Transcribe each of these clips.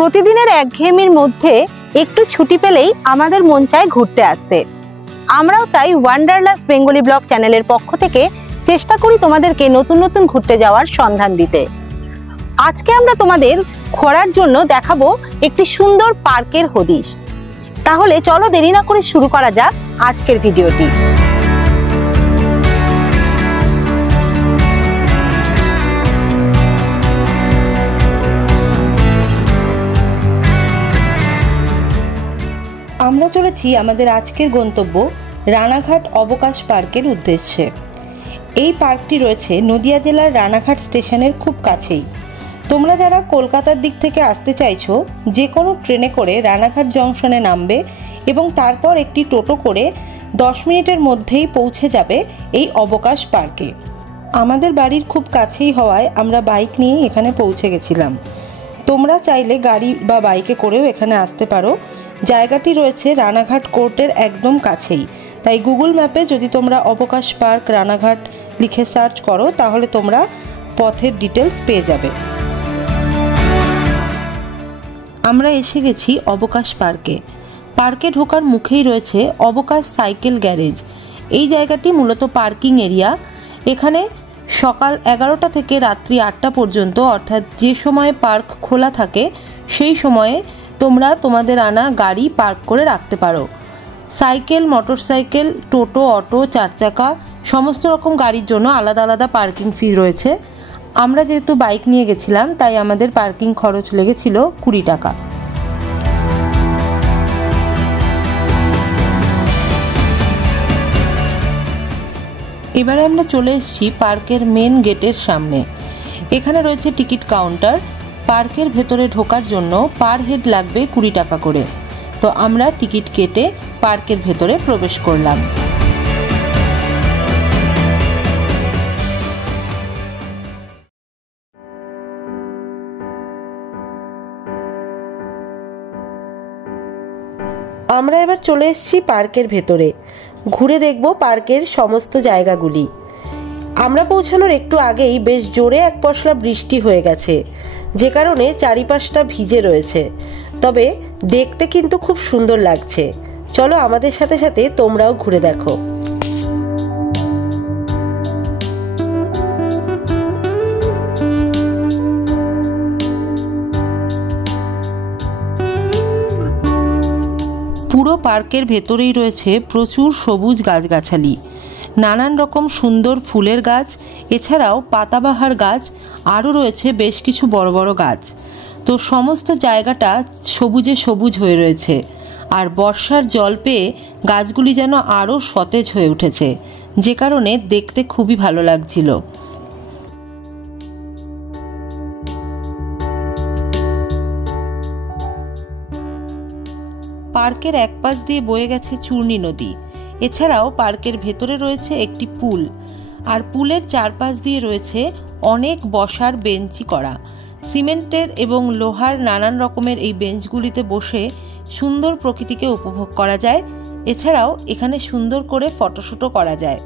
প্রতিদিনের একঘেয়েমির মধ্যে একটু ছুটি পেলেই আমাদের মন চায় ঘুরতে আসতে। আমরাও তাই ওয়ান্ডারলাস্ট বেঙ্গলি ব্লগ চ্যানেলের পক্ষ থেকে চেষ্টা করি তোমাদেরকে নতুন নতুন ঘুরতে যাওয়ার সন্ধান দিতে। আজকে আমরা তোমাদের ঘোরার জন্য দেখাবো একটি সুন্দর পার্কের হদিশ। তাহলে চলো দেরি না করে শুরু করা যাক আজকের ভিডিওটি। আমরা চলেছি আমাদের আজকের গন্তব্য রানাঘাট অবকাশ পার্কের উদ্দেশ্যে। এই পার্কটি রয়েছে নদিয়া জেলার রানাঘাট স্টেশনের খুব কাছেই। তোমরা যারা কলকাতার দিক থেকে আসতে চাইছো, যে কোনো ট্রেনে করে রানাঘাট জংশনে নামবে এবং তারপর একটি টোটো করে 10 মিনিটের মধ্যেই পৌঁছে যাবে এই অবকাশ পার্কে। আমাদের বাড়ির খুব কাছেই হওয়ায় আমরা বাইক নিয়ে এখানে পৌঁছে গেছিলাম। তোমরা চাইলে গাড়ি বা বাইকে করেও এখানে আসতে পারো। জায়গাটি রয়েছে রানাঘাট কোর্টের একদম কাছেই, তাই গুগল ম্যাপে যদি তোমরা অবকাশ পার্ক রানাঘাট লিখে সার্চ করো তাহলে তোমরা পথের ডিটেলস পেয়ে যাবে। আমরা এসে গেছি অবকাশ পার্কে। পার্কে ঢোকার মুখেই রয়েছে অবকাশ সাইকেল গ্যারেজ। এই জায়গাটি মূলত পার্কিং এরিয়া। এখানে সকাল 11টা থেকে রাত্রি 8টা পর্যন্ত, অর্থাৎ যে সময়ে পার্ক খোলা থাকে সেই সময়ে তোমরা তোমাদের আনা গাড়ি পার্ক করে রাখতে পারো। সাইকেল, মোটরসাইকেল, টোটো, অটো, 4 চাকা সমস্ত রকম গাড়ির জন্য আলাদা আলাদা পার্কিং ফি রয়েছে। আমরা যেহেতু বাইক নিয়ে গেছিলাম তাই আমাদের পার্কিং খরচ লেগেছিল 20 টাকা। এবারে আমরা চলে এসেছি পার্কের মেন গেটের সামনে। এখানে রয়েছে টিকিট কাউন্টার। পার্কের ভেতরে ঢোকার জন্য পার হেড লাগবে 20 টাকা করে। তো আমরা টিকিট কেটে পার্কের ভেতরে প্রবেশ করলাম। আমরা এবার চলে এসেছি পার্কের ভেতরে। ঘুরে দেখব পার্কের সমস্ত জায়গাগুলি। আমরা পৌঁছানোর একটু আগেই বেশ জোরে এক পশলা বৃষ্টি হয়ে গেছে, যে কারণে চারিপাশটা ভিজে রয়েছে। তবে দেখতে কিন্তু খুব সুন্দর লাগছে। চলো আমাদের সাথে সাথে তোমরাও ঘুরে দেখো। পুরো পার্কের ভেতরেই রয়েছে প্রচুর সবুজ গাছগাছালি, নানান রকম সুন্দর ফুলের গাছ, এছাড়াও পাতাবাহার গাছ, আরও রয়েছে বেশ কিছু বড় বড় গাছ। তো সমস্ত জায়গাটা সবুজে সবুজ হয়ে রয়েছে। আর বর্ষার জল পেয়ে গাছগুলি যেন আরও সতেজ হয়ে উঠেছে, যে কারণে দেখতে খুবই ভালো লাগছিল। পার্কের এক পাশ দিয়ে বয়ে গেছে চূর্ণী নদী। এছাড়াও পার্কের ভেতরে রয়েছে একটি পুল, আর পুলের চারপাশ দিয়ে রয়েছে অনেক বসার বেঞ্চি করা। সিমেন্টের এবং লোহার নানান রকমের এই বেঞ্চগুলিতে বসে সুন্দর প্রকৃতিকে উপভোগ করা যায়। এছাড়াও এখানে সুন্দর করে ফটোশ্যুটও করা যায়।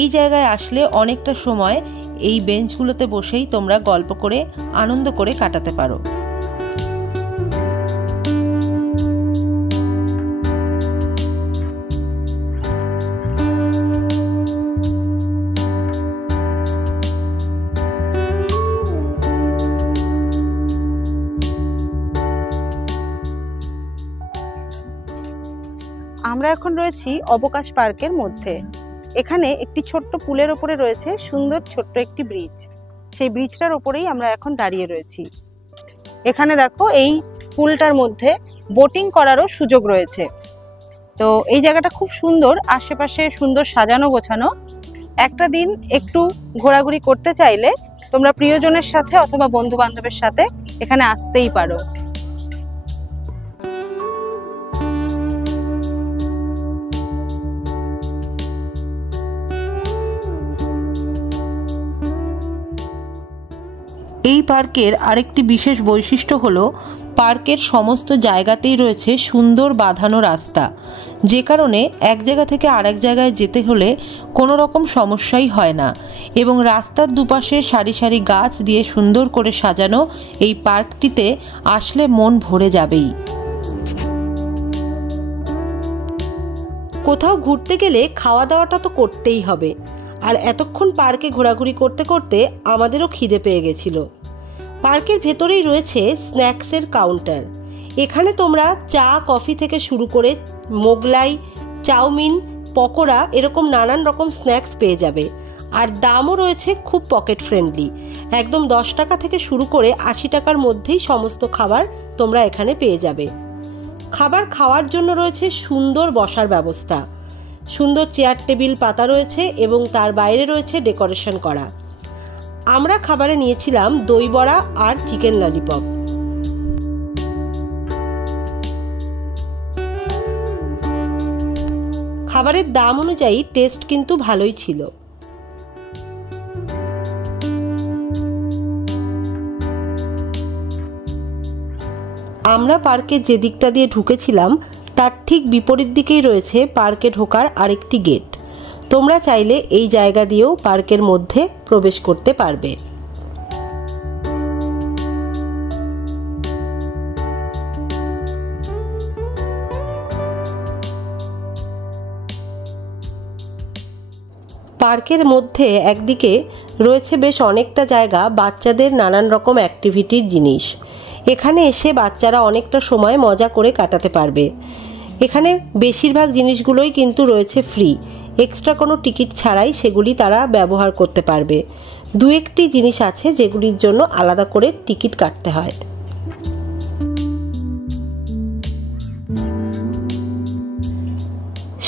এই জায়গায় আসলে অনেকটা সময় এই বেঞ্চগুলোতে বসেই তোমরা গল্প করে আনন্দ করে কাটাতে পারো। আমরা এখন রয়েছি অবকাশ পার্কের মধ্যে। এখানে একটি ছোট্ট পুলের ওপরে রয়েছে সুন্দর ছোট্ট একটি ব্রিজ। সেই ব্রিজটার ওপরেই আমরা এখন দাঁড়িয়ে রয়েছি। এখানে দেখো এই পুলটার মধ্যে বোটিং করারও সুযোগ রয়েছে। তো এই জায়গাটা খুব সুন্দর, আশেপাশে সুন্দর সাজানো গোছানো। একটা দিন একটু ঘোরাঘুরি করতে চাইলে তোমরা প্রিয়জনের সাথে অথবা বন্ধু বান্ধবের সাথে এখানে আসতেই পারো। এই পার্কের আরেকটি বিশেষ বৈশিষ্ট্য হলো পার্কের সমস্ত জায়গাতেই রয়েছে সুন্দর বাঁধানো রাস্তা, যে কারণে এক জায়গা থেকে আরেক জায়গায় যেতে হলে কোনো রকম সমস্যাই হয় না এবং রাস্তার দুপাশে সারি সারি গাছ দিয়ে সুন্দর করে সাজানো এই পার্কটিতে আসলে মন ভরে যাবেই। কোথাও ঘুরতে গেলে খাওয়া দাওয়াটা তো করতেই হবে, আর এতক্ষণ পার্কে ঘোরাঘুরি করতে করতে আমাদেরও খিদে পেয়ে গেছিল। পার্কের ভেতরেই রয়েছে স্ন্যাক্সের কাউন্টার। এখানে তোমরা চা কফি থেকে শুরু করে মোগলাই, চাউমিন, পকোড়া এরকম নানান রকম স্ন্যাক্স পেয়ে যাবে। আর দামও রয়েছে খুব পকেট ফ্রেন্ডলি, একদম 10 টাকা থেকে শুরু করে 80 টাকার মধ্যেই সমস্ত খাবার তোমরা এখানে পেয়ে যাবে। খাবার খাওয়ার জন্য রয়েছে সুন্দর বসার ব্যবস্থা, সুন্দর চেয়ার টেবিল পাতা রয়েছে এবং তার বাইরে রয়েছে ডেকোরেশন করা। আমরা খাবারে নিয়েছিলাম দই বড়া আর চিকেন ললিপপ। খাবারের দাম অনুযায়ী টেস্ট কিন্তু ভালোই ছিল। আমরা পার্কের যে দিকটা দিয়ে ঢুকেছিলাম তার ঠিক বিপরীত দিকেই রয়েছে পার্কে ঢোকার আরেকটি গেট। তোমরা চাইলে এই জায়গা দিয়েও পার্কের মধ্যে প্রবেশ করতে পারবে। পার্কের মধ্যে একদিকে রয়েছে বেশ অনেকটা জায়গা বাচ্চাদের নানান রকম অ্যাক্টিভিটির জিনিস। এখানে এসে বাচ্চারা অনেকটা সময় মজা করে কাটাতে পারবে। এখানে বেশিরভাগ জিনিসগুলোই কিন্তু রয়েছে ফ্রি, এক্সট্রা কোনো টিকিট ছাড়াই সেগুলি তারা ব্যবহার করতে পারবে। দু একটি জিনিস আছে যেগুলির জন্য আলাদা করে টিকিট কাটতে হয়।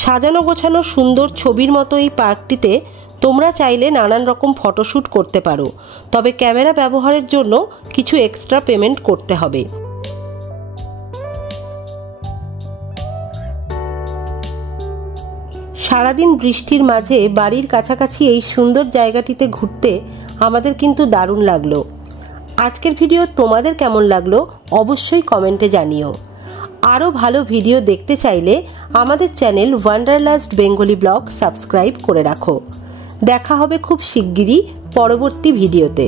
সাজানো গোছানো সুন্দর ছবির মতো এই পার্কটিতে তোমরা চাইলে নানান রকম ফটোশ্যুট করতে পারো, তবে ক্যামেরা ব্যবহারের জন্য কিছু এক্সট্রা পেমেন্ট করতে হবে। সারাদিন বৃষ্টির মাঝে বাড়ির কাছাকাছি এই সুন্দর জায়গাটিতে ঘুরতে আমাদের কিন্তু দারুণ লাগলো। আজকের ভিডিও তোমাদের কেমন লাগলো অবশ্যই কমেন্টে জানিও। আরও ভালো ভিডিও দেখতে চাইলে আমাদের channel wanderlust Bengali blog subscribe করে রাখো। দেখা হবে খুব শিগগিরই পরবর্তী ভিডিওতে।